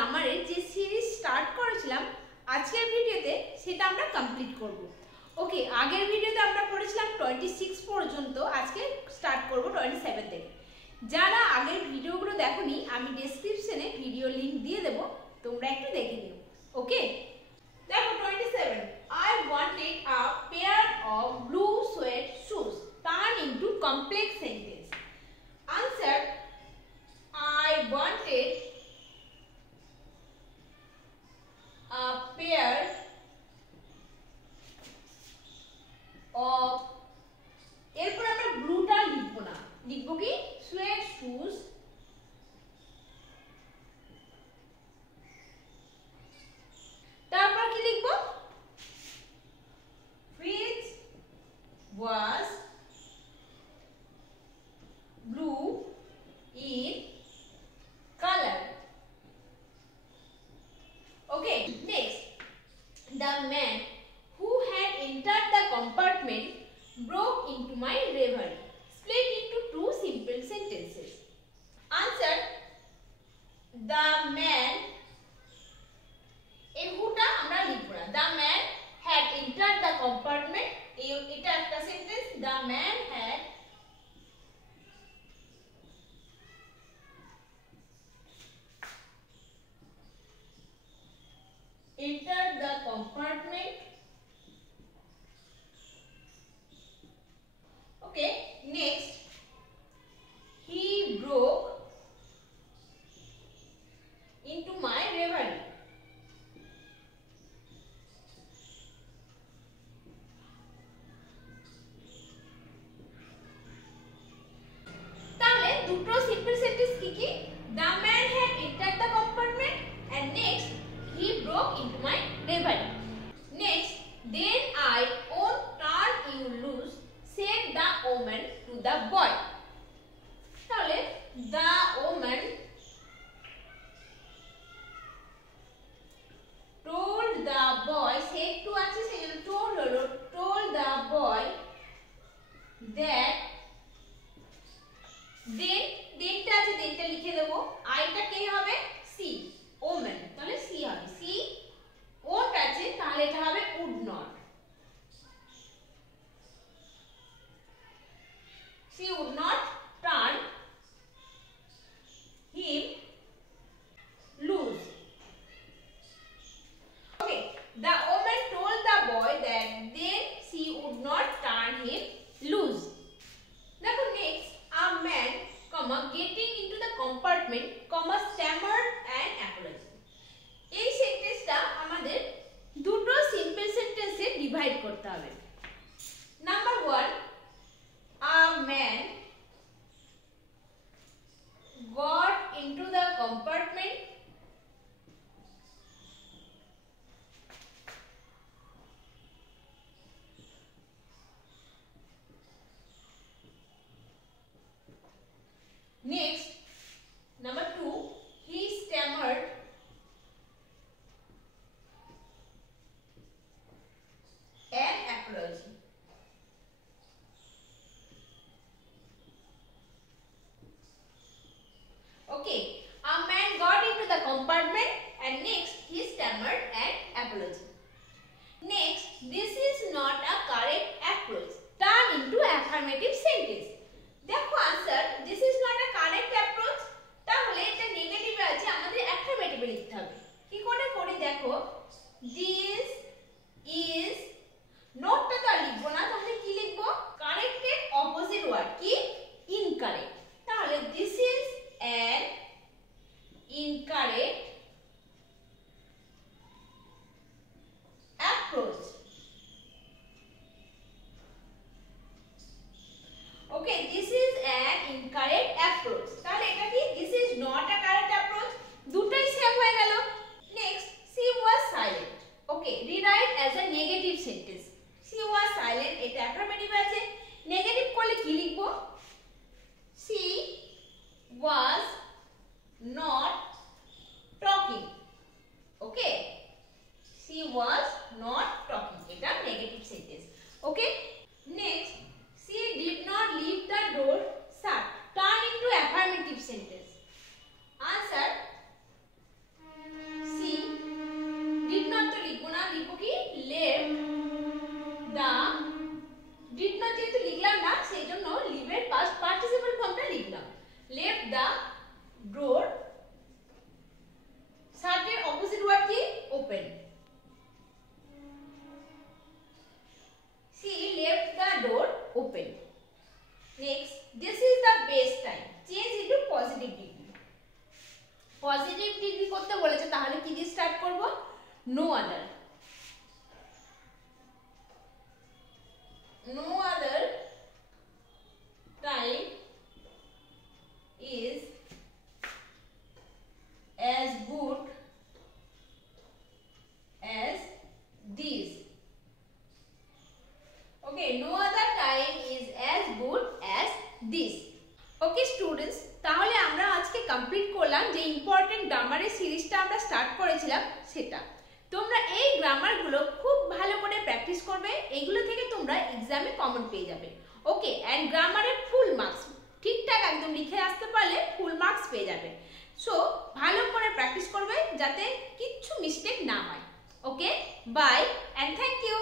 গ্রামারের যে series start করেছিলাম আজকের ভিডিওতে সেটা আমরা কমপ্লিট করব। ওকে, আগের ভিডিওতে আমরা পড়েছিলাম 26 পর্যন্ত, আজকে স্টার্ট করব 27 থেকে। যারা আগের ভিডিওগুলো দেখোনি আমি ডেসক্রিপশনে ভিডিও লিংক দিয়ে দেব, তোমরা একটু দেখে নিও। ওকে, দেখো 27, I wanted a pair of blue suede shoes turn into complex sentence. Answer, I wanted a pair of, এরপর আমরা ব্লুটা লিখবো না, লিখবো কি সুয়েড শুজ তারপর কি লিখবো which was blue in color. Okay, next, the man who had entered the compartment broke into my reverie. Split into two simple sentences. Answer, the man, এই হুটা আমরা লিখব না, the man had entered the compartment, এটা একটা sentence, the man had entered the compartment. Okay, next, he broke into my reverie. তাহলে দুটো simple sentence কি কি? The man had entered the compartment and next he broke into my reverie. Next, then I won't turn you loose, said the woman to the boy. তাহলে the woman told the boy, said to আছে সেজন্য told হলো, told the boy that, then দেনটা আছে, দেনটা লিখে দেব, আইটা কে হবে সি, ওমেন, তাহলে সি হবে, সি ওট আছে তাহলে এটা হবে would not, she would not turn him loose. Okay, the woman told the boy that then she would not turn him loose. Now next, a man, comma, getting into the compartment, comma, stammered and apologized. এই সেন্টেন্সটা আমাদের দুটো সিম্পল সেন্টেন্সে ডিভাইড করতে হবে। নাম্বার 1, a man got into the compartment next, number 2, he stammered an apology. Okay, a man got into the compartment and next he stammered an apology. Next, this is not a correct approach. Turn into affirmative sentence. দেখো answer, this is not a correct approach, তাহলে এটা নেগেটিভে আছে, আমাদের অ্যাফার্মেটিভে লিখতে হবে। কি করে করি দেখো, this is, নোটটা তো লিখবো না, তাহলে কি লিখবো, কারেক্টের অপোজিট ওয়ার্ড কি, ইনকারেক্ট, তাহলে this is an incorrect approach. Okay, this is an incorrect degree করতে বলেছে তাহলে কি দিয়ে স্টার্ট করব? No other. No other time is as good as this. Okay, no other time is as good as this. Okay students, তাহলে আমরা আজকে কমপ্লিট করলাম যে ইম্পর্টেন্ট গ্রামারের সিরিজটা আমরা স্টার্ট করেছিলাম সেটা। তোমরা এই গ্রামারগুলো খুব ভালো করে প্র্যাকটিস করবে, এগুলো থেকে তোমরা এক্সামে কমন পেয়ে যাবে। ওকে, অ্যান্ড গ্রামারের ফুল মার্কস ঠিকঠাক একদম লিখে আসতে পারলে ফুল মার্কস পেয়ে যাবে। সো ভালো করে প্র্যাকটিস করবে যাতে কিচ্ছু মিস্টেক না হয়। ওকে, বাই অ্যান্ড থ্যাংক ইউ।